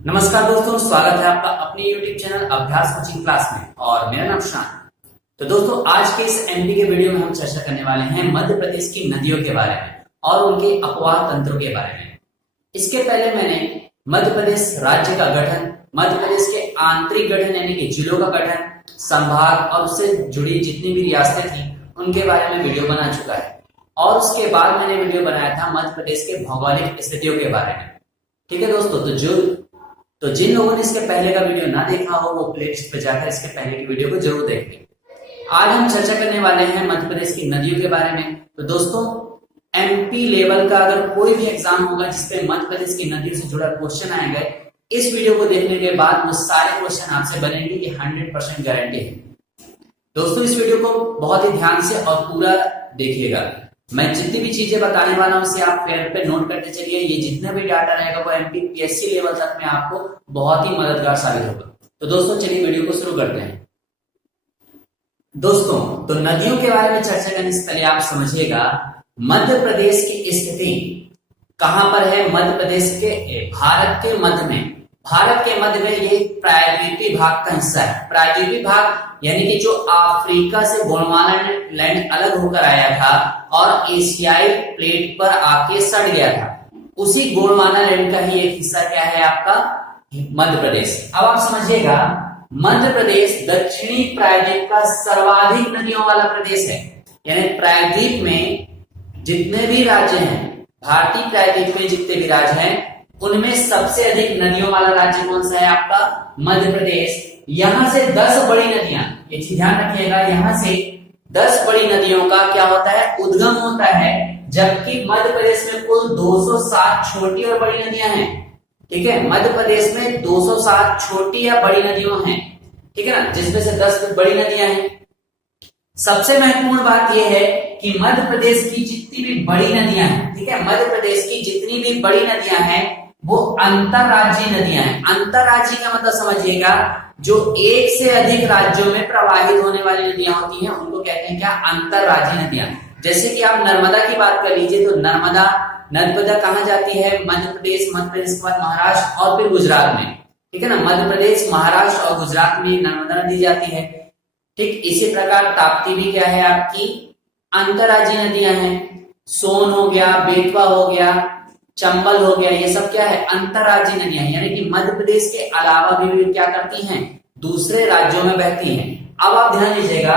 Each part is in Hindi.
नमस्कार दोस्तों, स्वागत है आपका अपने YouTube चैनल अभ्यास कोचिंग क्लास में और मेरा नाम शान। तो दोस्तों, आज के इस एमपी के वीडियो में हम चर्चा करने वाले हैं मध्य प्रदेश की नदियों के बारे में और उनके अपवाह तंत्रों के बारे में। इसके पहले मैंने मध्य प्रदेश राज्य का गठन, मध्य प्रदेश के आंतरिक गठन यानी कि जिलों का गठन, संभाग और उससे जुड़ी जितनी भी रियासतें थी उनके बारे में वीडियो बना चुका है। और उसके बाद मैंने वीडियो बनाया था मध्य प्रदेश के भौगोलिक स्थितियों के बारे में। ठीक है दोस्तों, तो जिन लोगों ने इसके पहले का वीडियो ना देखा हो वो प्लेलिस्ट पे जाकर इसके पहले की वीडियो को जरूर देखें। आज हम चर्चा करने वाले हैं मध्य प्रदेश की नदियों के बारे में। तो दोस्तों, एमपी लेवल का अगर कोई भी एग्जाम होगा जिसपे मध्य प्रदेश की नदियों से जुड़ा क्वेश्चन आएंगे, इस वीडियो को देखने के बाद वो सारे क्वेश्चन आपसे बनेंगे, ये 100% गारंटी है। दोस्तों, इस वीडियो को बहुत ही ध्यान से और पूरा देखिएगा। मैं जितनी भी चीजें बताने वाला हूं उसे आप पेन पे नोट करते चलिए। ये जितना भी डाटा रहेगा वो एमपीपीएससी लेवल तक में आपको बहुत ही मददगार साबित होगा। तो दोस्तों, चलिए वीडियो को शुरू करते हैं। दोस्तों, तो नदियों के बारे में चर्चा करने से पहले आप समझिएगा मध्य प्रदेश की स्थिति कहां पर है। मध्य प्रदेश के भारत के मध्य में, भारत के मध्य में ये प्रायद्वीपीय भाग का हिस्सा है। प्रायद्वीपीय भाग यानी कि जो अफ्रीका से गोंडवाना लैंड अलग होकर आया था और एशियाई प्लेट पर आके सड़ गया था, उसी गोंडवाना लैंड का ही एक हिस्सा क्या है आपका मध्य प्रदेश। अब आप समझिएगा, मध्य प्रदेश दक्षिणी प्रायद्वीप का सर्वाधिक नदियों वाला प्रदेश है। यानी प्रायद्वीप में जितने भी राज्य हैं, भारतीय प्रायद्वीप में जितने भी राज्य हैं, उनमें सबसे अधिक नदियों वाला राज्य कौन सा है आपका मध्य प्रदेश। यहां से 10 बड़ी नदियां, ये चीज ध्यान रखिएगा, यहां से 10 बड़ी नदियों का क्या होता है, उद्गम होता है। जबकि मध्य प्रदेश में कुल 207 छोटी और बड़ी नदियां हैं। ठीक है, मध्य प्रदेश में 207 छोटी या बड़ी नदियां हैं। ठीक है ना, जिसमें से 10 बड़ी नदियां हैं। सबसे महत्वपूर्ण बात यह है कि मध्य प्रदेश की जितनी भी बड़ी नदियां हैं, ठीक है, मध्य प्रदेश की जितनी भी बड़ी नदियां हैं वो अंतरराज्यीय नदियां हैं। अंतरराज्यीय का मतलब समझिएगा, जो एक से अधिक राज्यों में प्रवाहित होने वाली नदियां होती हैं उनको कहते हैं क्या, अंतरराज्यीय नदियां। जैसे कि आप नर्मदा की बात कर लीजिए, तो नर्मदा कहां जाती है, मध्य प्रदेश के बाद महाराष्ट्र और फिर गुजरात में। ठीक है ना, मध्य प्रदेश, महाराष्ट्र और गुजरात में नर्मदा नदी जाती है। ठीक इसी प्रकार ताप्ती भी क्या है आपकी अंतरराज्यीय नदियां हैं। सोन हो गया, बेतवा हो गया, चंबल हो गया, ये सब क्या है, अंतरराज्यीय नदियां हैं। यानी कि मध्य प्रदेश के अलावा भी क्या करती हैं, दूसरे राज्यों में बहती हैं। अब आप ध्यान दीजिएगा,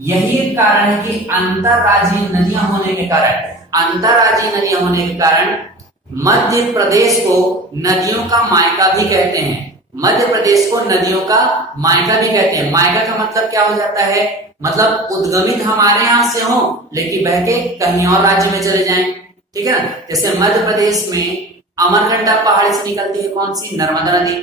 यही एक कारण है कि अंतरराज्यीय नदियां होने के कारण मध्य प्रदेश को नदियों का मायका भी कहते हैं। मध्य प्रदेश को नदियों का मायका भी कहते हैं। मायका का मतलब क्या हो जाता है, मतलब उद्गमित हमारे यहां से हो लेकिन बह के कहीं और राज्य में चले जाएं। ठीक है ना, जैसे मध्य प्रदेश में अमरकंटक पहाड़ी से निकलती है कौन सी, नर्मदा नदी।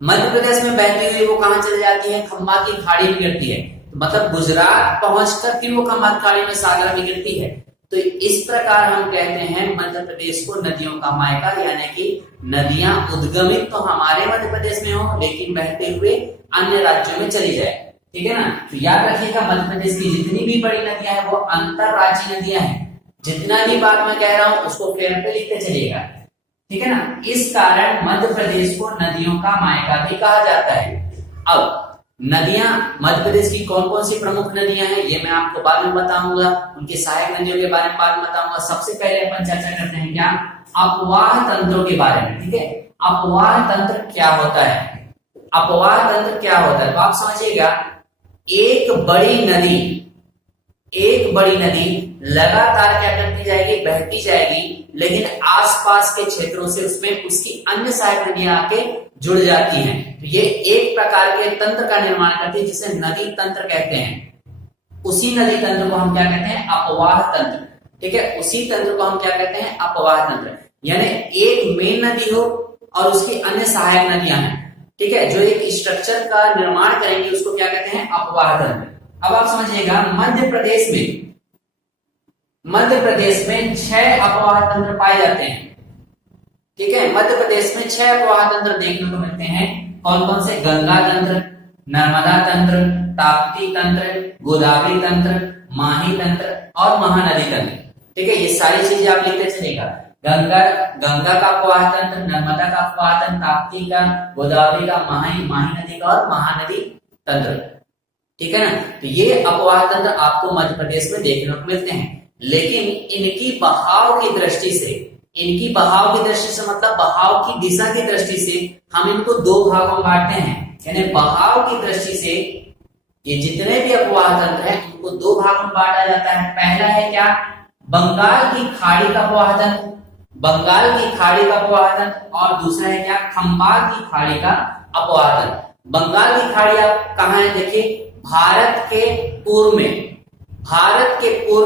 मध्य प्रदेश में बहती हुई वो कहां चली जाती है, खंबा की खाड़ी में गिरती है। तो मतलब गुजरात पहुंचकर फिर वो खंबा की खाड़ी में सागर में गिरती है। तो इस प्रकार हम कहते हैं मध्य प्रदेश को नदियों का मायका, यानी कि नदियां उद्गमित तो हमारे मध्य प्रदेश में हो लेकिन बहते हुए अन्य राज्यों में चली जाए। ठीक है ना, तो याद रखिएगा मध्य प्रदेश की जितनी भी बड़ी नदियां हैं वो अंतरराज्यीय नदियां हैं। जितना भी बात मैं कह रहा हूं उसको पेन पे लिखते चलिएगा। ठीक है ना, इस कारण मध्य प्रदेश को नदियों का मायका भी कहा जाता है। अब नदियां मध्य प्रदेश की कौन कौन सी प्रमुख नदियां हैं ये मैं आपको बाद में बताऊंगा, उनकी सहायक नदियों के बारे में बाद में बताऊंगा। सबसे पहले अपन चर्चा करते हैं क्या, अपवाह तंत्रों के बारे में। ठीक है, अपवाह तंत्र क्या होता है, अपवाह तंत्र क्या होता है, तो आप समझिएगा, एक बड़ी नदी लगातार क्या करती जाएगी, बहती जाएगी, लेकिन आसपास के क्षेत्रों से उसमें उसकी अन्य सहायक नदियां आके जुड़ जाती हैं। तो ये एक प्रकार के तंत्र का निर्माण करती है जिसे नदी तंत्र कहते हैं। उसी नदी तंत्र को हम क्या कहते हैं, अपवाह तंत्र। ठीक है, उसी तंत्र को हम क्या कहते हैं, अपवाह तंत्र। यानी एक मेन नदी हो और उसकी अन्य सहायक नदियां हैं, ठीक है, जो एक स्ट्रक्चर का निर्माण करेंगे उसको क्या कहते हैं, अपवाह तंत्र। अब आप समझिएगा, मध्य प्रदेश में 6 अपवाह तंत्र पाए जाते हैं। ठीक है, मध्य प्रदेश में 6 अपवाह तंत्र देखने को मिलते हैं। कौन कौन से, गंगा तंत्र, नर्मदा तंत्र, ताप्ती तंत्र, गोदावरी तंत्र, माही तंत्र और महानदी तंत्र। ठीक है, ये सारी चीजें आप लिखते चलेगा। गंगा गंगा का अपवाह तंत्र, नर्मदा का अपवाह तंत्र, ताप्ती का, गोदावरी का, माही नदी का और महानदी तंत्र। ठीक है ना। तो ये अपवाह तंत्र आपको मध्य प्रदेश में देखने को मिलते हैं। लेकिन इनकी बहाव की दृष्टि से, मतलब बहाव की दिशा की दृष्टि से हम इनको दो भागों में बांटते हैं। यानी बहाव की दृष्टि से ये जितने भी अपवाह तंत्र हैं इनको दो भागों में बांटा जाता है। पहला है क्या, बंगाल की खाड़ी का अपवाह तंत्र, और दूसरा है क्या, खंबात की खाड़ी का अपवाह तंत्र। बंगाल की खाड़ी आप कहाँ है, देखिए भारत के पूर्व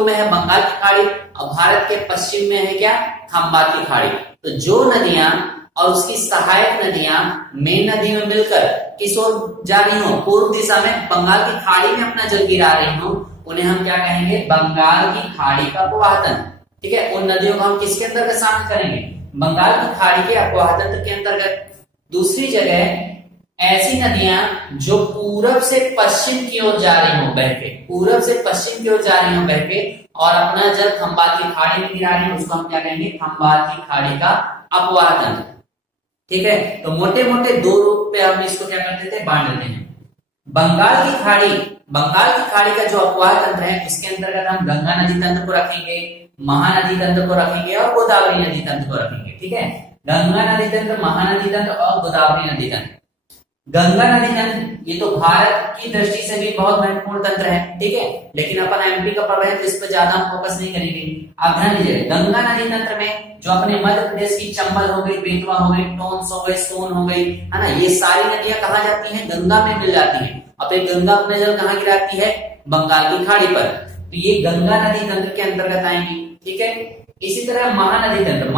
में है बंगाल की खाड़ी और भारत के पश्चिम में है क्या, खंबात की खाड़ी। तो जो नदियां और उसकी सहायक नदियां मेन नदी में मिलकर किस ओर जा रही हो, पूर्व दिशा में बंगाल की खाड़ी में अपना जल गिरा रही हो, उन्हें हम क्या कहेंगे, बंगाल की खाड़ी का अपवाह तंत्र। ठीक है, उन नदियों को हम किसके अंतर्गत शामिल करेंगे, बंगाल की खाड़ी के अपवाह तंत्र के अंतर्गत। दूसरी जगह ऐसी नदियां जो पूरब से पश्चिम की ओर जा रही हो बहके, और अपना जल खंबात की खाड़ी में गिरा रही हो, उसको हम क्या कहेंगे, खंबात की खाड़ी का अपवाह तंत्र। ठीक है, तो मोटे मोटे दो रूप पे हम इसको क्या करते थे, बांट देते हैं। बंगाल की खाड़ी का जो अपवाह तंत्र है इसके अंतर्गत हम गंगा नदी तंत्र को रखेंगे, महानदी तंत्र को रखेंगे और गोदावरी नदी तंत्र को रखेंगे। ठीक है, गंगा नदी तंत्र, महानदी तंत्र और गोदावरी नदी तंत्र। गंगा नदी तंत्र ये तो भारत की दृष्टि से भी बहुत महत्वपूर्ण तंत्र है। ठीक है, लेकिन अपन एमपी का पढ़ रहे हैं तो इस पर ज्यादा हम फोकस नहीं करेंगे। आप ध्यान दीजिए, गंगा नदी तंत्र में जो अपने मध्य प्रदेश की चंबल हो गई, बेतवा हो गई, टोंस हो गई, सोन हो गई, है ना, ये सारी नदियां कहाँ जाती हैं, गंगा में मिल जाती हैं। अब एक गंगा अपने जल कहाँ गिराती है, बंगाल की खाड़ी पर, तो ये गंगा नदी तंत्र के अंतर्गत आएंगी। ठीक है, इसी तरह महानदी तंत्र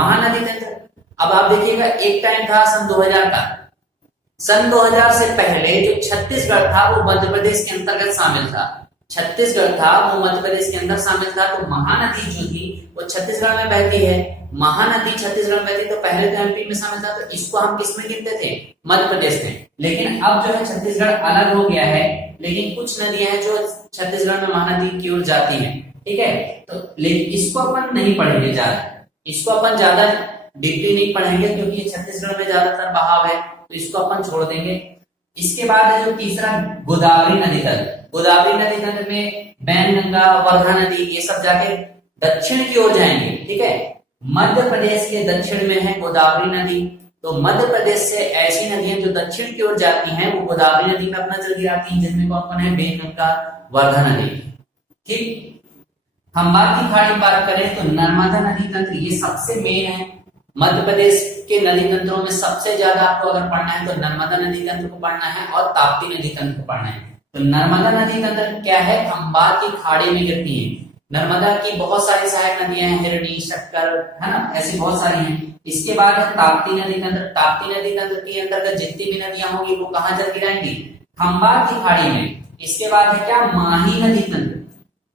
अब आप देखिएगा, एक टाइम था सन 2000 का, सन 2000 से पहले जो छत्तीसगढ़ था वो मध्य प्रदेश के अंतर्गत शामिल था। तो महानदी जो थी वो छत्तीसगढ़ में बहती है, तो पहले तो एमपी में शामिल था, तो इसको हम किस में गिनते थे, मध्य प्रदेश में। लेकिन अब जो है छत्तीसगढ़ अलग हो गया है, लेकिन कुछ नदियां हैं जो छत्तीसगढ़ में महानदी की ओर जाती हैं। ठीक है, तो लेकिन इसको अपन नहीं पढ़ेंगे ज्यादा, डीपली नहीं पढ़ेंगे, क्योंकि छत्तीसगढ़ में ज्यादातर बहाव है, तो इसको अपन छोड़ देंगे। इसके बाद है जो तीसरा, गोदावरी नदी तंत्र में बैनगंगा, वर्धा नदी, ये सब जाके दक्षिण की ओर जाएंगे। ठीक है, मध्य प्रदेश के दक्षिण में है गोदावरी नदी, तो मध्य प्रदेश से ऐसी नदियां जो दक्षिण की ओर जाती हैं वो गोदावरी नदी में अपना जल गिराती हैं, जिनमें कौन है, बैनगंगा, वर्धा नदी। ठीक, हम बात की खाड़ी बात करें तो नर्मदा नदी तंत्र ये सबसे मेन है। मध्य प्रदेश के नदी तंत्रों में सबसे ज्यादा आपको अगर पढ़ना है तो नर्मदा नदी तंत्र को पढ़ना है और ताप्ती नदी तंत्र को पढ़ना है। तो नर्मदा नदी तंत्र क्या है, खंबात की खाड़ी में गिरती है। नर्मदा की बहुत सारी सहायक नदियां हैं, हिरणी, शक्कर, है ना, ऐसी बहुत सारी हैं। इसके बाद है ताप्ती नदी तंत्र के अंतर्गत जितनी भी नदियां होंगी वो कहाँ जल गिराएंगी, खंबात की खाड़ी में। इसके बाद है क्या, माही नदी तंत्र।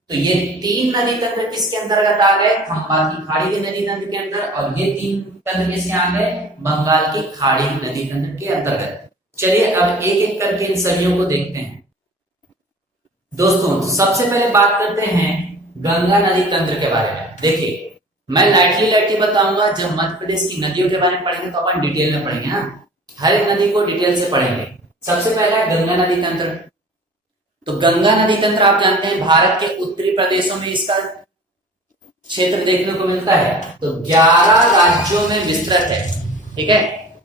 तो ये तीन नदी तंत्र किसके अंतर्गत आ गए, खंबात की खाड़ी के नदी तंत्र के अंदर, और ये तीन तंत्र किसके आ गए, बंगाल की खाड़ी नदी तंत्र के अंतर्गत। चलिए अब एक एक करके इन सभी को देखते हैं। दोस्तों सबसे पहले बात करते हैं गंगा नदी तंत्र के बारे में। देखिए मैं लाइटली बताऊंगा, जब मध्य प्रदेश की नदियों के बारे में पढ़ेंगे तो अपन डिटेल में पढ़ेंगे, हाँ, हर एक नदी को डिटेल से पढ़ेंगे। सबसे पहला है गंगा नदी तंत्र। तो गंगा नदी तंत्र आप जानते हैं भारत के उत्तरी प्रदेशों में इसका क्षेत्र देखने को मिलता है। तो 11 राज्यों में विस्तृत है। ठीक है,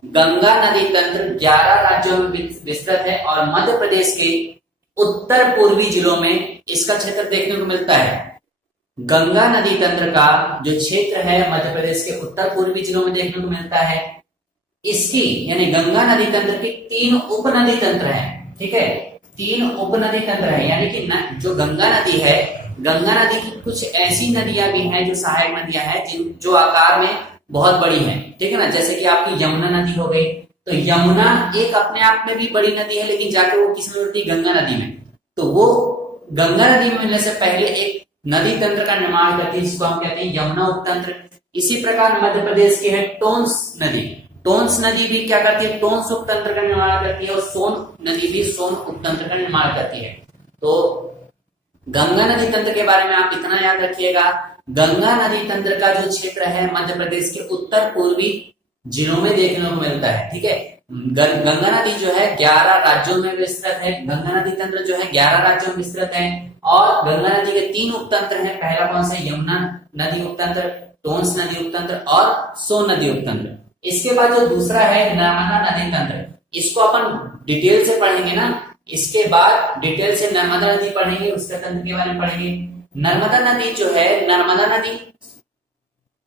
गंगा नदी तंत्र 11 राज्यों में विस्तृत है और मध्य प्रदेश के उत्तर पूर्वी जिलों में इसका क्षेत्र देखने को मिलता है। गंगा नदी तंत्र का जो क्षेत्र है मध्य प्रदेश के उत्तर पूर्वी जिलों में देखने को मिलता है। इसकी यानी गंगा नदी तंत्र की 3 उपनदी तंत्र हैं। ठीक है, 3 उपनदी तंत्र है, यानी कि जो गंगा नदी है, गंगा नदी की कुछ ऐसी नदियां भी हैं जो सहायक नदियां हैं जो आकार में बहुत बड़ी हैं। ठीक है ना, जैसे कि आपकी यमुना नदी हो गई। तो यमुना एक अपने आप में भी बड़ी नदी है, लेकिन जाके वो किस में मिलती है, गंगा नदी में। तो वो गंगा नदी में मिलने से पहले एक नदी तंत्र का निर्माण करती है, जिसको हम कहते हैं यमुना उपतंत्र। इसी प्रकार मध्य प्रदेश की है टोंस नदी भी क्या करती है, टोंस उपतंत्र का निर्माण करती है, और सोन नदी भी सोन उपतंत्र का निर्माण करती है। तो गंगा नदी तंत्र के बारे में आप इतना याद रखिएगा गंगा नदी तंत्र का जो क्षेत्र है मध्य प्रदेश के उत्तर पूर्वी जिलों में देखने को मिलता है। ठीक है, गंगा नदी जो है 11 राज्यों में विस्तृत है। गंगा नदी तंत्र जो है 11 राज्यों में विस्तृत है और गंगा नदी के 3 उपतंत्र हैं। पहला कौन सा? यमुना नदी उपतंत्र, टोंस नदी उपतंत्र और सोन नदी उपतंत्र। इसके बाद जो दूसरा है नर्मदा नदी तंत्र, इसको अपन डिटेल से पढ़ेंगे ना। इसके बाद डिटेल से नर्मदा नदी पढ़ेंगे, उसके तंत्र के बारे में पढ़ेंगे। नर्मदा नदी जो है,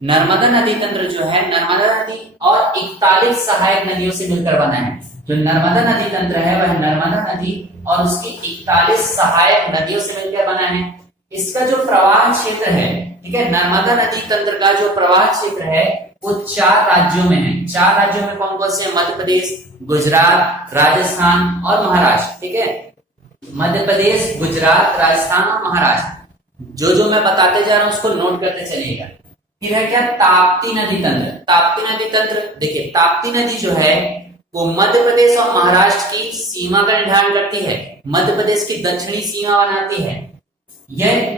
नर्मदा नदी तंत्र जो है नर्मदा नदी और 41 सहायक नदियों से मिलकर बना है। जो नर्मदा नदी तंत्र है वह नर्मदा नदी और उसकी 41 सहायक नदियों से मिलकर बना है। इसका जो प्रवाह क्षेत्र है, ठीक है, नर्मदा नदी तंत्र का जो प्रवाह क्षेत्र है वो 4 राज्यों में है। 4 राज्यों में कौन कौन से? मध्य प्रदेश, गुजरात, राजस्थान और महाराष्ट्र। ठीक है, मध्य प्रदेश, गुजरात, राजस्थान और महाराष्ट्र। जो मैं बताते जा रहा हूं उसको नोट करते चलिएगा। फिर है क्या? ताप्ती नदी तंत्र। ताप्ती नदी तंत्र, देखिए ताप्ती नदी जो है वो मध्य प्रदेश और महाराष्ट्र की सीमा का निर्धारण करती है, मध्य प्रदेश की दक्षिणी सीमा बनाती है। यह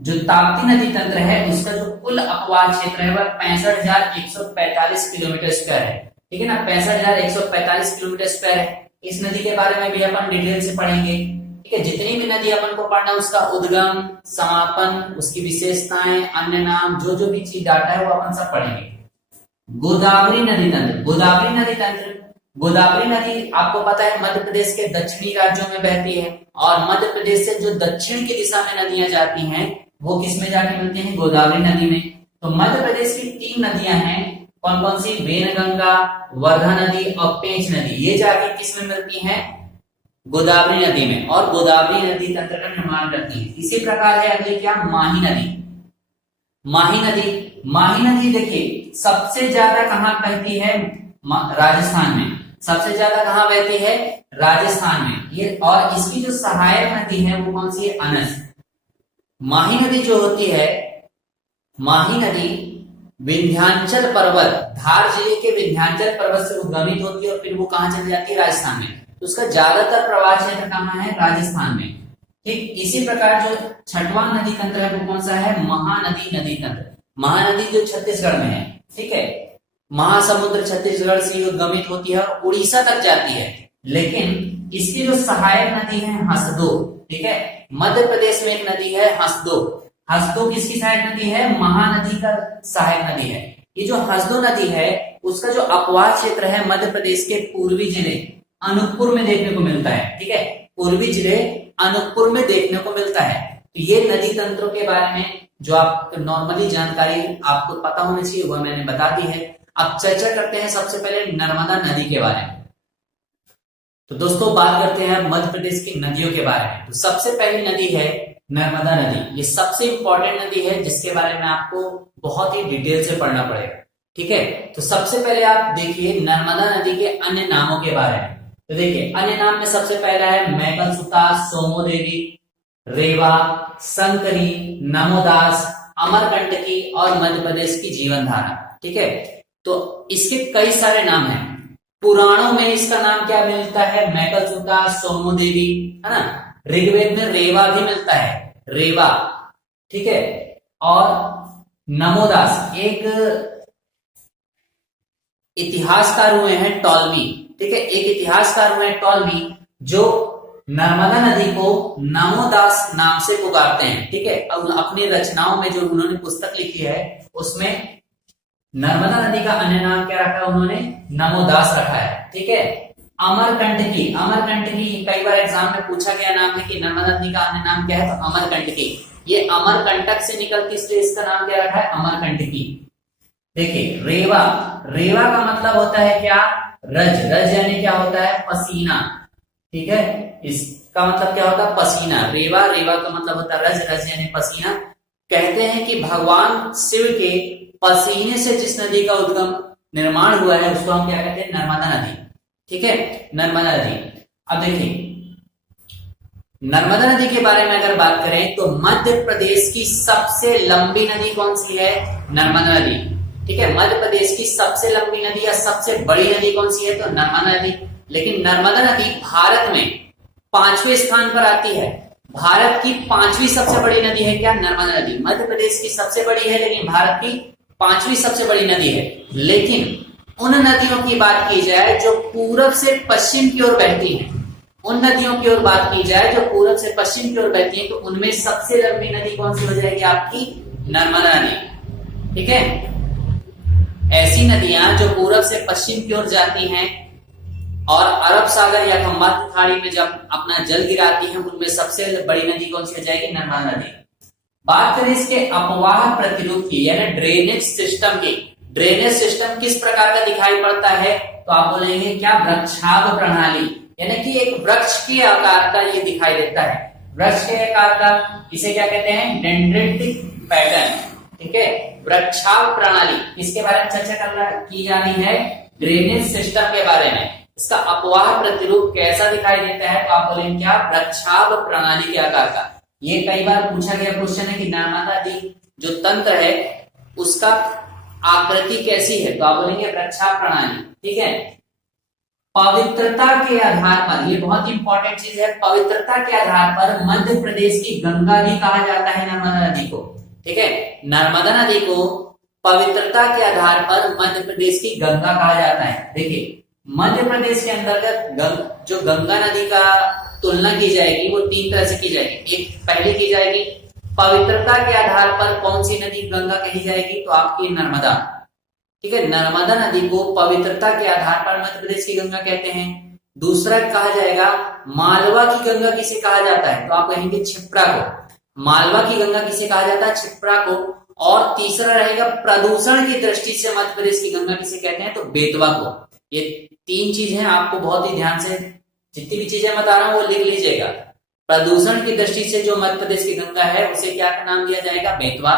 जो ताप्ती नदी तंत्र है उसका जो कुल अपवाद क्षेत्र है वह 65,145 किलोमीटर स्क्वायर है। ठीक है ना, 65,145 किलोमीटर स्क्वायर है। इस नदी के बारे में भी अपन डिटेल से पढ़ेंगे। ठीक है, जितनी भी नदी अपन को पढ़ना उसका उद्गम, समापन, उसकी विशेषताएं, अन्य नाम, जो भी चीज डाटा है वो अपन सब पढ़ेंगे। गोदावरी नदी तंत्र। गोदावरी नदी आपको पता है मध्य प्रदेश के दक्षिणी राज्यों में बहती है और मध्य प्रदेश से जो दक्षिण की दिशा में नदियां जाती हैं वो किस में जाके मिलती हैं? गोदावरी नदी में। तो मध्य प्रदेश की 3 नदियां हैं, कौन कौन सी? वेनगंगा, वर्धा नदी और पेंच नदी। ये जाके किस में मिलती हैं? गोदावरी नदी में, और गोदावरी नदी तंत्र का निर्माण करती है। इसी प्रकार है अगली क्या? माही नदी। माही नदी देखिए सबसे ज्यादा कहां बहती है? राजस्थान में। सबसे ज्यादा कहां बहती है? राजस्थान में। ये और इसकी जो सहायक नदी है वो कौन सी है? अनस। माही नदी जो होती है, माही नदी विंध्याचल पर्वत, धार जिले के विंध्याचल पर्वत से उद्गमित होती है और फिर वो कहां चली जाती है? राजस्थान में। तो उसका ज्यादातर प्रवाह क्षेत्र कहां है? राजस्थान में। ठीक इसी प्रकार जो 6वां नदी तंत्र है वो कौन सा है? महानदी नदी तंत्र। महानदी जो छत्तीसगढ़ में है। ठीक है, महासमुद्र छत्तीसगढ़ से उद्गमित होती है और उड़ीसा तक जाती है। लेकिन इसकी जो सहायक नदी है हसदो। ठीक है, मध्य प्रदेश में एक नदी है हसदो। हसदो किसकी सहायक नदी है? महानदी का सहायक नदी है। ये जो हसदो नदी है उसका जो अपवाद क्षेत्र है मध्य प्रदेश के पूर्वी जिले अनूपपुर में देखने को मिलता है। ठीक है, पूर्वी जिले अनूपपुर में देखने को मिलता है। तो ये नदी तंत्रों के बारे में जो आप नॉर्मली जानकारी आपको पता होनी चाहिए वह मैंने बता दी है। अब चर्चा करते हैं सबसे पहले नर्मदा नदी के बारे में। तो दोस्तों बात करते हैं मध्य प्रदेश की नदियों के बारे में। तो सबसे पहली नदी है नर्मदा नदी। ये सबसे इंपॉर्टेंट नदी है जिसके बारे में आपको बहुत ही डिटेल से पढ़ना पड़ेगा। ठीक है, तो सबसे पहले आप देखिए नर्मदा नदी के अन्य नामों के बारे में। तो देखिए अन्य नाम में सबसे पहला है मैकलसुता, सोमोदेवी, रेवा, संकरी, नमोदास, अमरकंटकी और मध्य प्रदेश की जीवनधारा। ठीक है, तो इसके कई सारे नाम हैं। पुराणों में इसका नाम क्या मिलता है? मैकलसुता, सोमोदेवी, है ना। ऋग्वेद में रेवा भी मिलता है, रेवा। ठीक है, और नमोदास एक इतिहासकार हुए हैं टॉलमी। ठीक है, एक इतिहासकार हुए हैं टॉलमी जो नर्मदा नदी को नमोदास नाम से पुकारते हैं। ठीक है, अपनी रचनाओं में जो उन्होंने पुस्तक लिखी है उसमें नर्मदा नदी का अन्य नाम क्या रखा है उन्होंने? नमोदास रखा है। ठीक है, अमरकंटकी, अमरकंटकी कई बार एग्जाम में पूछा गया नाम है कि नर्मदा नदी का अन्य नाम क्या है, तो अमरकंटकी। ये अमरकंटक से निकलती इसलिए इसका नाम क्या रखा है? अमरकंटकी। देखिए रेवा, रेवा का मतलब होता है क्या? रज, रज यानी क्या होता है? पसीना। ठीक है, इसका मतलब क्या होता है? पसीना। रेवा, रेवा का मतलब होता है रज, रज यानी पसीना। कहते हैं कि भगवान शिव के पसीने से जिस नदी का उद्गम निर्माण हुआ है उसको हम क्या कहते हैं? नर्मदा नदी। ठीक है, नर्मदा नदी। अब देखिए नर्मदा नदी के बारे में अगर बात करें तो मध्य प्रदेश की सबसे लंबी नदी कौन सी है? नर्मदा नदी। ठीक है, मध्य प्रदेश की सबसे लंबी नदी या सबसे बड़ी नदी कौन सी है? तो नर्मदा नदी। लेकिन नर्मदा नदी भारत में 5वें स्थान पर आती है। भारत की पांचवी सबसे बड़ी नदी है क्या? नर्मदा नदी। मध्य प्रदेश की सबसे बड़ी है, लेकिन भारत की पांचवी सबसे बड़ी नदी है। लेकिन उन नदियों की बात की जाए जो पूरब से पश्चिम की ओर बहती हैं, उन नदियों की ओर बात की जाए जो पूरब से पश्चिम की ओर बहती हैं, तो उनमें सबसे लंबी नदी कौन सी हो जाएगी? आपकी नर्मदा नदी। ठीक है, ऐसी नदियां जो पूरब से पश्चिम की ओर जाती हैं और अरब सागर या खंबात खाड़ी में जब अपना जल गिराती हैं, उनमें सबसे बड़ी नदी कौन सी हो जाएगी? नर्मदा नदी। बात करें इसके अपवाह प्रतिरूप की, यानी ड्रेनेज सिस्टम की। ड्रेनेज सिस्टम किस प्रकार का दिखाई पड़ता है? तो आप बोलेंगे क्या? वृक्षाभ प्रणाली, यानी कि एक वृक्ष के आकार का ये दिखाई देता है। वृक्ष के आकार का, इसे क्या कहते हैं? Dendritic pattern. ठीक है, वृक्षाभ प्रणाली, इसके बारे में चर्चा की जानी है, ड्रेनेज सिस्टम के बारे में। इसका अपवाह प्रतिरूप कैसा दिखाई देता है? तो आप बोलेंगे क्या? वृक्षाभ प्रणाली के आकार का। ये कई बार पूछा गया क्वेश्चन है कि नर्मदा नदी जो तंत्र है उसका आकृति कैसी है? तो आप बोलेंगे वृक्षाभ प्रणाली। ठीक है, पवित्रता के आधार पर, ये बहुत इंपॉर्टेंट चीज है, पवित्रता के आधार पर मध्य प्रदेश की गंगा भी कहा जाता है नर्मदा नदी को। ठीक है, नर्मदा नदी को पवित्रता के आधार पर मध्य प्रदेश की गंगा कहा जाता है। देखिए, मध्य प्रदेश के अंतर्गत जो गंगा नदी का तुलना की जाएगी वो तीन तरह से की जाएगी। एक पहले की जाएगी पवित्रता के आधार पर कौन सी नदी गंगा कही जाएगी? तो आपकी नर्मदा। ठीक है, नर्मदा नदी को पवित्रता के आधार पर मध्य प्रदेश की गंगा कहते हैं। दूसरा कहा जाएगा मालवा की गंगा किसे कहा जाता है? तो आप कहेंगे क्षिप्रा को। मालवा की गंगा किसे कहा जाता है? क्षिप्रा को। और तीसरा रहेगा प्रदूषण की दृष्टि से मध्य प्रदेश की गंगा किसे कहते हैं? तो बेतवा को। ये तीन चीजें आपको बहुत ही ध्यान से, जितनी भी चीजें बता रहा हूं वो लिख लीजिएगा। प्रदूषण की दृष्टि से जो मध्य प्रदेश की गंगा है उसे क्या नाम दिया जाएगा? बेतवा।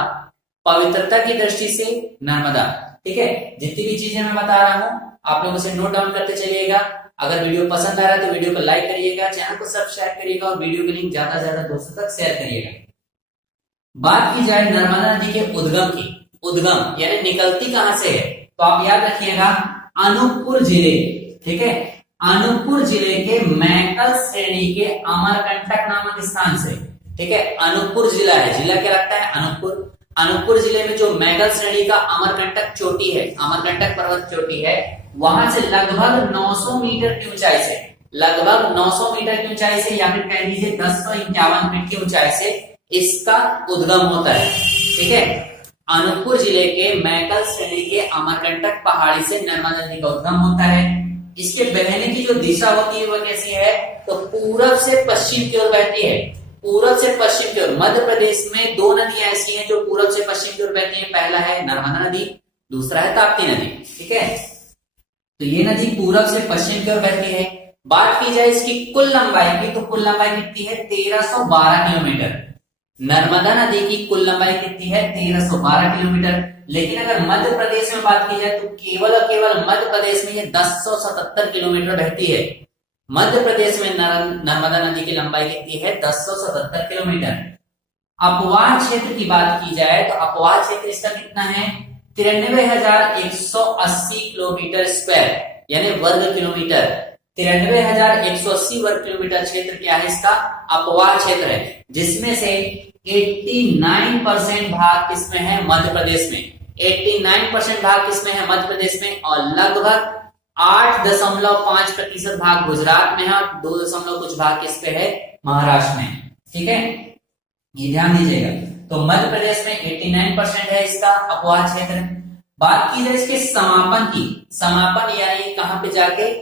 पवित्रता की दृष्टि से नर्मदा। ठीक है, जितनी भी चीजें मैं बता रहा हूं आप लोग उसे नोट डाउन करते चलिएगा। अगर वीडियो पसंद आ रहा है तो वीडियो को लाइक करिएगा, चैनल को सब्सक्राइब करिएगा और वीडियो की लिंक ज्यादा से ज्यादा दोस्तों तक शेयर करिएगा। बात की जाए नर्मदा नदी के उद्गम की, उद्गम यानी निकलती कहां से है? तो आप याद रखिएगा अनूपपुर जिले। ठीक है, अनूपपुर जिले के मैकल श्रेणी के अमरकंटक नामक स्थान से। ठीक है, अनूपपुर जिला है, जिला क्या लगता है? अनूपपुर। अनूपपुर जिले में जो मैगल श्रेणी का अमरकंटक चोटी है, अमरकंटक पर्वत चोटी है, वहां से लगभग 900 मीटर की ऊंचाई से, लगभग 900 मीटर की ऊंचाई से या फिर कह लीजिए 1051 फीट की ऊंचाई से इसका उद्गम होता है। ठीक है, अनूपपुर जिले के मैकल श्रेणी के अमरकंटक पहाड़ी से नर्मदा नदी का उद्गम होता है। इसके बहने की जो दिशा होती है वह कैसी है? तो पूरब से पश्चिम की ओर बहती है। पूरब से पश्चिम की ओर। मध्य प्रदेश में दो नदियां ऐसी हैं जो पूरब से पश्चिम की ओर बहती हैं। पहला है नर्मदा नदी, दूसरा है ताप्ती नदी। ठीक है, तो ये नदी पूरब से पश्चिम की ओर बहती है। बात की जाए इसकी कुल लंबाई की, तो कुल लंबाई कितनी है? 1312 किलोमीटर। नर्मदा नदी की कुल लंबाई कितनी है? 1312 किलोमीटर। लेकिन अगर मध्य प्रदेश में बात की जाए तो केवल और केवल मध्य प्रदेश में ये 1077 किलोमीटर बहती है। मध्य प्रदेश में नर्मदा नदी की लंबाई कितनी है? 1077 किलोमीटर। अपवाह क्षेत्र की बात की जाए तो अपवाह क्षेत्र इसका कितना है? 93,180 किलोमीटर स्क्वायर यानी वर्ग किलोमीटर। 93,180 वर्ग किलोमीटर क्षेत्र क्या है? इसका अपवाह क्षेत्र है, जिसमें से 89% भाग किसमें है? मध्य प्रदेश में। 89% भाग किसमें है? मध्य प्रदेश में। और लगभग 8.5% भाग गुजरात में है और 2 कुछ भाग किस पे है? महाराष्ट्र में। ठीक है, ये ध्यान दीजिएगा। तो मध्य प्रदेश में 89% है इसका अपवाह क्षेत्र। बात की जाए इसके समापन की, समापन यानी कहां पे जाके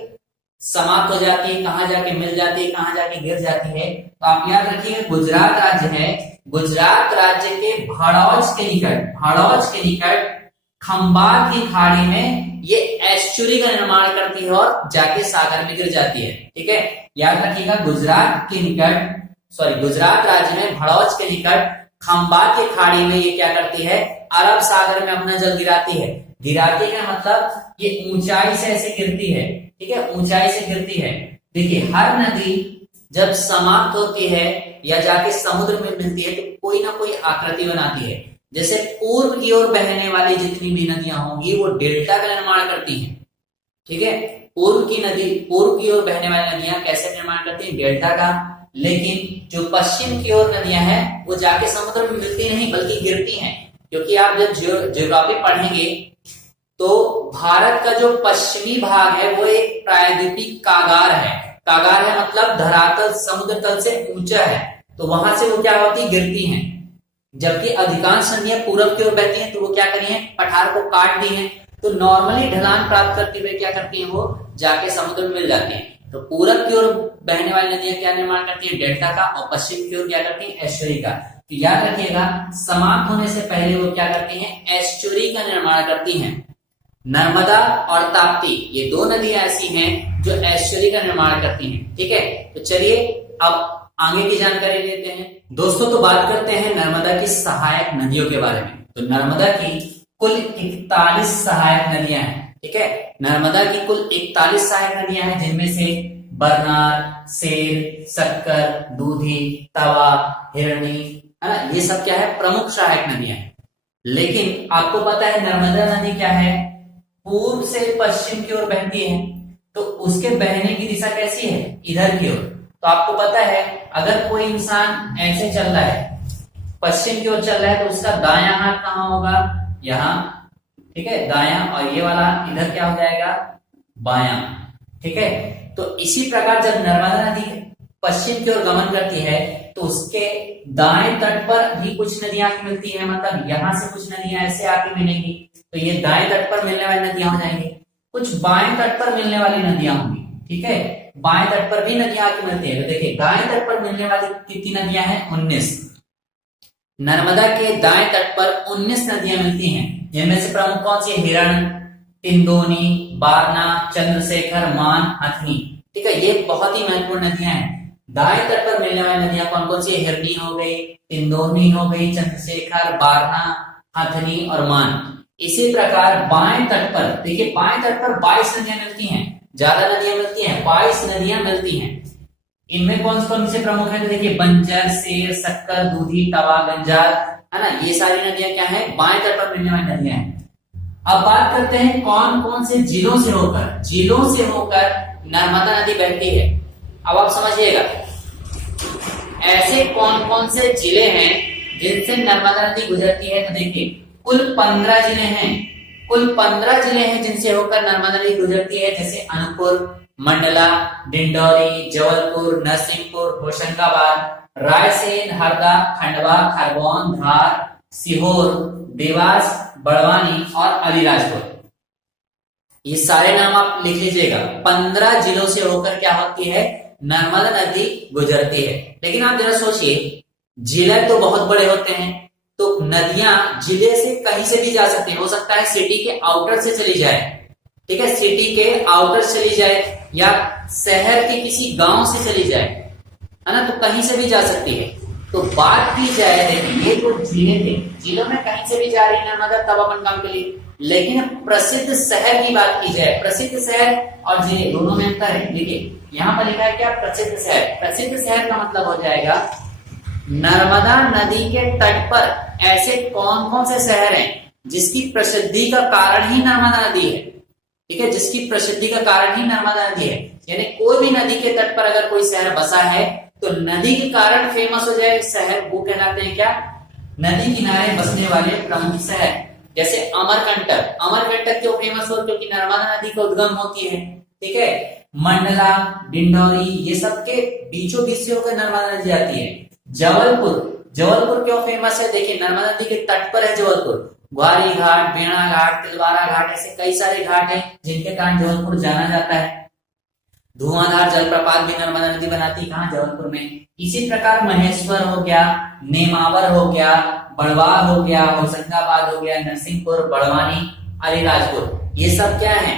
समाप्त हो जाती है, कहां जाके मिल जाती है, कहां जाके गिर जाती है। तो आप याद रखिए गुजरात राज्य है, गुजरात राज्य के भड़ौच के निकट, भड़ौच के निकट खंबात की खाड़ी में ये एस्चुरी का निर्माण करती है और जाके सागर में गिर जाती है। ठीक है, याद रखिएगा गुजरात के निकट, गुजरात राज्य में भड़ौच के निकट खंबात की खाड़ी में ये क्या करती है? अरब सागर में अपना जल गिराती है। गिराती का मतलब ये ऊंचाई से ऐसे गिरती है। ठीक है, ऊंचाई से गिरती है। देखिए हर नदी जब समाप्त होती है या जाके समुद्र में मिलती है तो कोई ना कोई आकृति बनाती है। जैसे पूर्व की ओर बहने वाली जितनी भी नदियां होंगी वो डेल्टा का निर्माण करती हैं। ठीक है, पूर्व की ओर बहने वाली नदियां कैसे निर्माण करती हैं? डेल्टा का। लेकिन जो पश्चिम की ओर नदियां हैं वो जाके समुद्र में मिलती नहीं बल्कि गिरती हैं। क्योंकि आप जब ज्योग्राफी पढ़ेंगे तो भारत का जो पश्चिमी भाग है वो एक प्रायद्वीपीय कागार है। कागार है मतलब धरातल समुद्र तल से ऊंचा है, तो वहां से वो क्या होती गिरती हैं। जबकि अधिकांश नदियां पूरब की ओर बहती हैं तो वो क्या करी हैं, पठार को काट दी हैं, तो नॉर्मली ढलान प्राप्त करते हुए क्या करती हैं, वो जाके समुद्र में मिल जाती हैं। तो पूरब की ओर बहने वाली नदियां क्या निर्माण करती हैं, डेल्टा का, और पश्चिम की ओर क्या करती हैं, एस्चुरी का। तो याद रखिएगा समाप्त होने से पहले वो क्या करती हैं, एस्चुरी का निर्माण करती हैं। नर्मदा और ताप्ती ये दो नदियां ऐसी हैं जो एस्चुरी का निर्माण करती हैं। ठीक है, तो चलिए अब आगे की जानकारी लेते हैं। दोस्तों तो बात करते हैं नर्मदा की सहायक नदियों के बारे में। तो नर्मदा की कुल 41 सहायक नदियां हैं। ठीक है, नर्मदा की कुल 41 सहायक नदियां हैं, जिनमें से बरनार, सेर, सक्कर, दूधी, तवा, हिरणी, है ना, ये सब क्या है, प्रमुख सहायक नदियां हैं। लेकिन आपको पता है नर्मदा नदी क्या है, पूर्व से पश्चिम की ओर बहती है, तो उसके बहने की दिशा कैसी है, इधर की ओर। तो आपको पता है अगर कोई इंसान ऐसे चल रहा है, पश्चिम की ओर चल रहा है, तो उसका दायां हाथ कहाँ होगा, यहाँ, ठीक है, दायां, और ये वाला इधर क्या हो जाएगा, बायां। ठीक है, तो इसी प्रकार जब नर्मदा नदी पश्चिम की ओर गमन करती है तो उसके दाएं तट पर भी कुछ नदियां मिलती है, मतलब यहां से कुछ नदियां ऐसे आके मिलेंगी, तो ये दाएं तट पर मिलने वाली नदियां हो जाएंगी। कुछ बाएं तट पर मिलने वाली नदियां होंगी। ठीक है, बाएं तट पर भी नदियां आके मिलती है। तो देखिए दाएं तट पर मिलने वाली कितनी नदियां हैं, 19। नर्मदा के दाएं तट पर 19 नदियां मिलती हैं, जिनमें से प्रमुख कौन सी, हिरण, तिंदोनी, बारना, चंद्रशेखर, मान, हथनी। ठीक है, ये बहुत ही महत्वपूर्ण नदियां हैं। दाएं तट पर मिलने वाली नदियां कौन कौन सी, हिरनी हो गई, तिंदोनी हो गई, चंद्रशेखर, बारना, हथनी और मान। इसी प्रकार बाएं तट पर देखिए, बाएं तट पर 22 नदियां मिलती हैं, ज्यादा नदियां मिलती हैं, 22 नदियां मिलती हैं। इनमें कौन कौन से प्रमुख है, तो देखिए बंजर, सेर, सक्कर, दूधी, तवा, गंजार, है ना, ये सारी नदियां क्या है, बाएं तट पर मिलने वाली नदियां हैं। अब बात करते हैं कौन कौन से जिलों से होकर नर्मदा नदी बहती है। अब आप समझिएगा ऐसे कौन कौन से जिले हैं जिनसे नर्मदा नदी गुजरती है। तो देखिए कुल 15 जिले हैं, जिनसे होकर नर्मदा नदी गुजरती है, जैसे अनूपपुर, मंडला, डिंडौरी, जबलपुर, नरसिंहपुर, होशंगाबाद, रायसेन, हरदा, खंडवा, खरगोन, धार, सीहोर, देवास, बड़वानी और अलीराजपुर। ये सारे नाम आप लिख लीजिएगा। 15 जिलों से होकर क्या होती है, नर्मदा नदी गुजरती है। लेकिन आप जरा सोचिए, जिले तो बहुत बड़े होते हैं, तो नदियां जिले से कहीं से भी जा सकती है। हो सकता है सिटी के आउटर से चली जाए, ठीक है, सिटी के आउटर चली जाए, या शहर के किसी गांव से चली जाए, है ना, तो कहीं से भी जा सकती है। तो बात की जाए, देखिए ये जो जिले थे, जिलों में कहीं से भी जा रही है नर्मदा तब अपन काम के लिए। लेकिन प्रसिद्ध शहर की बात की जाए, प्रसिद्ध शहर और जिले दोनों में अंतर है। देखिए यहाँ पर लिखा है क्या, प्रसिद्ध शहर। प्रसिद्ध शहर का मतलब हो जाएगा नर्मदा नदी के तट पर ऐसे कौन कौन से शहर हैं जिसकी प्रसिद्धि का कारण ही नर्मदा नदी है। ठीक है, जिसकी प्रसिद्धि का कारण ही नर्मदा नदी है। यानी कोई भी नदी के तट पर अगर कोई शहर बसा है तो नदी के कारण फेमस हो जाए शहर, वो कहलाते हैं क्या, नदी किनारे बसने वाले प्रमुख शहर। जैसे अमरकंटक क्यों फेमस हो, क्योंकि नर्मदा नदी का उद्गम होती है। ठीक है, मंडला, डिंडौरी, ये सब के बीचों बीच से होकर नर्मदा नदी आती है। जबलपुर क्यों फेमस है, देखिए नर्मदा नदी के तट पर है जबलपुर। ग्वारी घाट, बेड़ा घाट, तिलवारा घाट, ऐसे कई सारे घाट हैं जिनके कारण जबलपुर जाना जाता है। धुआंधार जलप्रपात भी नर्मदा नदी बनाती, कहाँ, जबलपुर में। इसी प्रकार महेश्वर हो गया, नेमावर हो गया, बड़वार हो गया, होशंगाबाद हो गया, नरसिंहपुर, बड़वानी, अलीराजपुर, ये सब क्या है,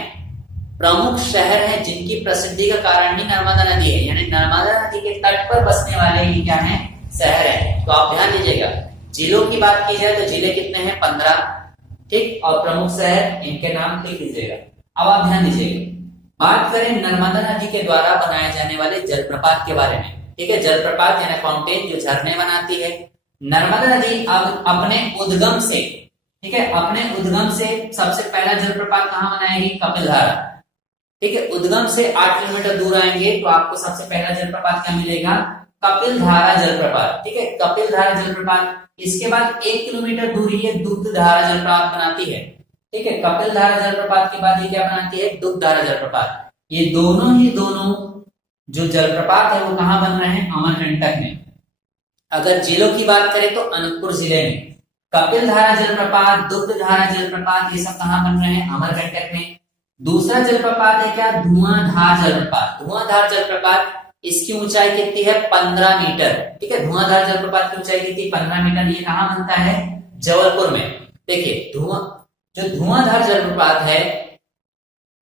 प्रमुख शहर हैं जिनकी प्रसिद्धि का कारण ही नर्मदा नदी है। यानी नर्मदा नदी के तट पर बसने वाले ही क्या है, शहर है। तो आप ध्यान दीजिएगा, जिलों की बात की जाए तो जिले कितने हैं, 15। ठीक, और प्रमुख शहर इनके नाम लिख लीजिएगा। अब आप ध्यान दीजिएगा, बात करें नर्मदा नदी के द्वारा बनाए जाने वाले जलप्रपात के बारे में। ठीक है, जलप्रपात यानी फाउंटेन जो झरने बनाती है। नर्मदा नदी अब अपने उद्गम से, ठीक है, अपने उद्गम से सबसे पहला जलप्रपात कहाँ बनाएगी, कपिलधारा। ठीक है, उद्गम से 8 किलोमीटर दूर आएंगे तो आपको सबसे पहला जलप्रपात क्या मिलेगा, कपिल धारा जलप्रपात, ठीक है, कपिल धारा जलप्रपात। इसके बाद 1 किलोमीटर दूरी ये दुग्ध धारा जलप्रपात बनाती है, ठीक है। कपिल धारा जलप्रपात के बाद ये क्या बनाती है, दुग्ध धारा जलप्रपात। ये दोनों जो जलप्रपात है वो कहाँ बन रहे हैं, अमरकंटक में। अगर जिलों की बात करें तो अनंतपुर जिले में कपिल धारा जलप्रपात, दुग्ध धारा जलप्रपात, ये सब कहाँ बन रहे हैं, अमरकंटक में। दूसरा जलप्रपात है क्या, धुआंधार जलप्रपात। धुआंधार जलप्रपात, इसकी ऊंचाई कितनी है, 15 मीटर, ठीक है। धुआंधार जलप्रपात की ऊंचाई कितनी, 15 मीटर। ये कहाँ बनता है, जबलपुर में। देखिए जो धुआंधार जलप्रपात है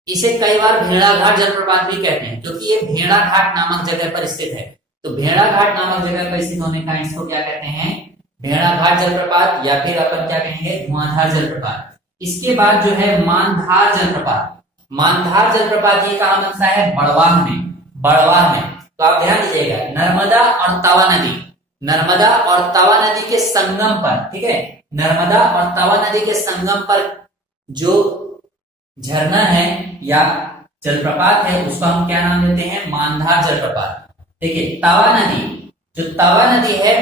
इसे कई बार भेड़ाघाट जलप्रपात भी कहते हैं, क्योंकि ये भेड़ाघाट नामक जगह पर स्थित है। तो भेड़ाघाट नामक जगह पर स्थित होने का इसको क्या कहते हैं, भेड़ाघाट जलप्रपात, या फिर अपन क्या कहेंगे, धुआंधार जलप्रपात। इसके बाद जो है मानधार जलप्रपात। मानधार जलप्रपात ये कहाँ बनता है, बड़वाह में। बड़वाह में, तो आप ध्यान दीजिएगा, नर्मदा और तवा नदी, नर्मदा और तवा नदी के संगम पर, ठीक है, नर्मदा और तवा नदी के संगम पर जो झरना है या जलप्रपात है उसको हम क्या नाम देते हैं, मानधार जलप्रपात। देखिए तवा नदी, जो तवा नदी है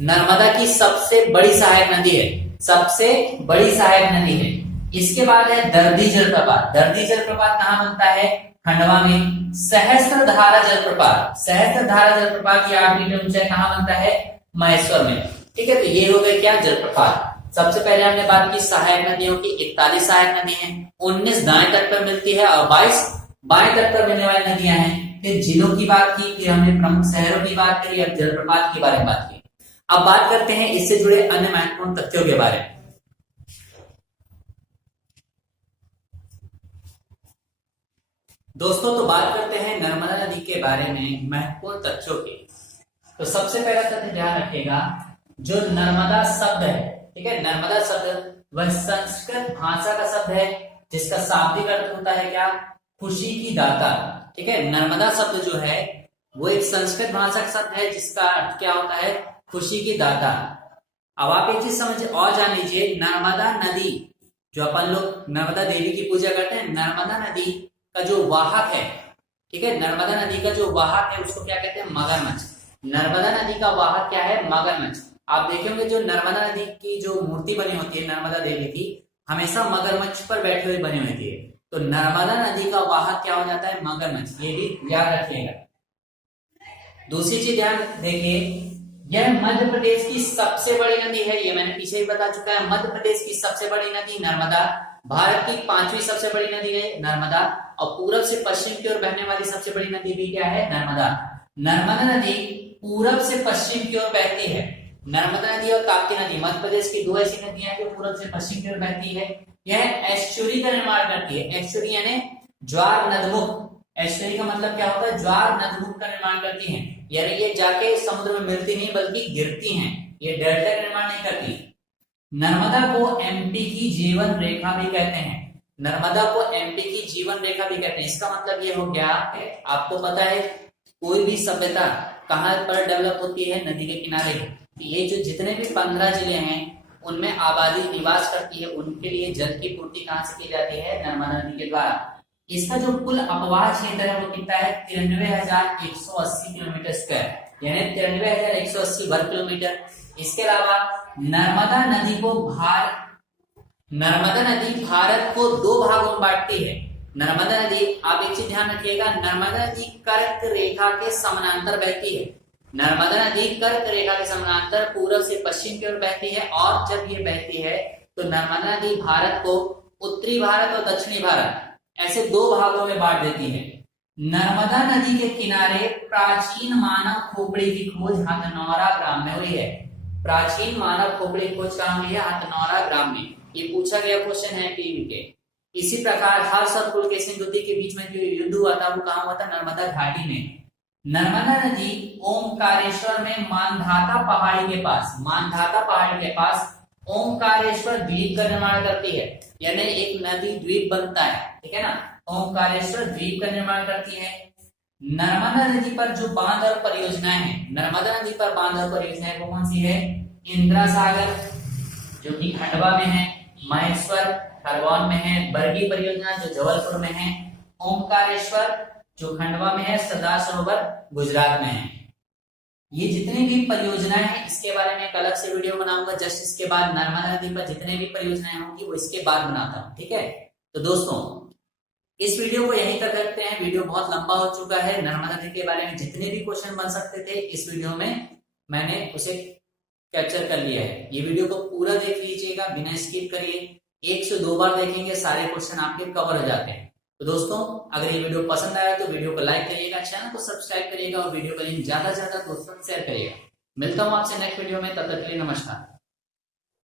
नर्मदा की सबसे बड़ी सहायक नदी है, सबसे बड़ी सहायक नदी है। इसके बाद है दर्दी जलप्रपात। दर्दी जलप्रपात कहाँ बनता है, खंडवा में। सहस्त्रधारा जलप्रपात, सहस्त्रधारा जलप्रपात की 8 मीटर ऊंचाई कहाँ बनता है, महेश्वर में, ठीक है। तो ये हो गए क्या, जलप्रपात। सबसे पहले हमने बात की सहायक नदियों की, 41 सहायक नदी हैं, 19 दाएं तट पर मिलती है और 22 बाएं तट पर मिलने वाली नदियां हैं। फिर जिलों की बात की, फिर हमने प्रमुख शहरों की बात करी, अब जलप्रपात के बारे में बात की। अब बात करते हैं इससे जुड़े अन्य महत्वपूर्ण तथ्यों के बारे में। दोस्तों तो बात करते हैं नर्मदा नदी के बारे में महत्वपूर्ण तथ्यों की। तो सबसे पहला तथ्य ध्यान रखिएगा, जो नर्मदा शब्द है, ठीक है, नर्मदा शब्द वह संस्कृत भाषा का शब्द है जिसका शाब्दिक अर्थ होता है क्या, खुशी की दाता, ठीक है। नर्मदा शब्द जो है वो एक संस्कृत भाषा का शब्द है जिसका अर्थ क्या होता है, खुशी की दाता। अब आप एक चीज समझ और जान लीजिए, नर्मदा नदी जो अपन लोग नर्मदा देवी की पूजा करते हैं, नर्मदा नदी का जो वाहक है, ठीक है, नर्मदा नदी का जो वाहक है उसको क्या कहते हैं, मगरमच्छ। नर्मदा नदी का वाहक क्या है, मगरमच्छ। आप देखेंगे जो नर्मदा नदी की जो मूर्ति बनी होती है नर्मदा देवी की, हमेशा मगरमच्छ पर बैठी हुई बनी होती है। तो नर्मदा नदी का वाहक क्या हो जाता है, मगरमच्छ। ये भी याद रखिएगा। दूसरी चीज ध्यान देखिए, यह मध्य प्रदेश की सबसे बड़ी नदी है, ये मैंने पीछे ही बता चुका है। मध्य प्रदेश की सबसे बड़ी नदी नर्मदा, भारत की 5वीं सबसे बड़ी नदी है नर्मदा, और पूरब से पश्चिम की ओर बहने वाली सबसे बड़ी नदी भी क्या है, नर्मदा। नर्मदा नदी पूरब से पश्चिम की ओर बहती है। नर्मदा नदी और ताप्ती नदी मध्य प्रदेश की 2 ऐसी नदियां जो पूरब से पश्चिम की ओर बहती है। यह एस्चुरी का निर्माण करती है। एस्चुरी यानी ज्वार नदमुख। एस्चुरी का मतलब क्या होता है, ज्वार नदमुख का निर्माण करती हैं, यानी ये जाके समुद्र में मिलती नहीं बल्कि गिरती हैं, ये डेल्टा का निर्माण नहीं करती। नर्मदा को एमपी की जीवन रेखा भी कहते हैं। नर्मदा को एमपी की जीवन रेखा भी कहते हैं। इसका मतलब ये हो गया, आपको पता है कोई भी सभ्यता कहां पर डेवलप होती है, नदी के किनारे। ये जो जितने भी 15 जिले हैं उनमें आबादी निवास करती है, उनके लिए जल की पूर्ति कहां से की जाती है, नर्मदा नदी के द्वारा। इसका जो कुल अपवाह क्षेत्र है वो कितना है, 93,180 किलोमीटर स्क्वायर, यानी 93,180 वर्ग किलोमीटर। इसके अलावा नर्मदा नदी भारत को 2 भागों में बांटती है। नर्मदा नदी, आप एक चीज ध्यान रखिएगा, नर्मदा नदी कर्क रेखा के समानांतर बहती है। नर्मदा नदी कर्क रेखा के समानांतर पूर्व से पश्चिम की ओर बहती है, और जब ये बहती है तो नर्मदा नदी भारत को उत्तरी भारत और दक्षिणी भारत ऐसे 2 भागों में बांट देती है। नर्मदा नदी के किनारे प्राचीन मानव खोपड़ी की खोज हथनौरा ग्राम में हुई है। प्राचीन मानव खोपड़ी खोज कहां हुई है, हथनौरा ग्राम में। ये पूछा गया क्वेश्चन है पीवी के। इसी प्रकार हर्ष और पुलकेशिन युद्ध के बीच में जो युद्ध हुआ था वो कहां हुआ था, नर्मदा घाटी में। नर्मदा नदी ओमकारेश्वर में मानधाता पहाड़ी के पास, मानधाता पहाड़ी के पास ओमकारेश्वर द्वीप का निर्माण करती है, यानी एक नदी द्वीप बनता है, ठीक है ना। ओमकारेश्वर द्वीप का निर्माण करती है। नर्मदा नदी पर जो बांध और परियोजनाएं हैं, नर्मदा नदी पर बांध और परियोजनाएं कौन सी है, इंदिरा सागर जो कि खंडवा में है, महेश्वर खरगोन में है, बरगी परियोजना जो जबलपुर में है, ओमकारेश्वर जो खंडवा में है, सरदार सरोवर गुजरात में है। ये जितनी भी परियोजनाएं हैं इसके बारे में एक अलग से वीडियो बनाऊंगा। जस्ट इसके बाद नर्मदा नदी पर जितने भी परियोजनाएं होंगी वो इसके बाद बनाता हूँ, ठीक है। तो दोस्तों इस वीडियो को यहीं तक रखते हैं, वीडियो बहुत लंबा हो चुका है। नर्मदा नदी के बारे में जितने भी क्वेश्चन बन सकते थे इस वीडियो में मैंने उसे कैप्चर कर लिया है। ये वीडियो को पूरा देख लीजिएगा बिना स्किप करिए, 1 से 2 बार देखेंगे सारे क्वेश्चन आपके कवर हो जाते हैं। तो दोस्तों अगर ये वीडियो पसंद आया तो वीडियो को लाइक करिएगा, चैनल को सब्सक्राइब करिएगा और वीडियो को लिंक ज्यादा से ज्यादा दोस्तों शेयर करिएगा। मिलता हूं आपसे नेक्स्ट वीडियो में, तब तक के लिए नमस्कार।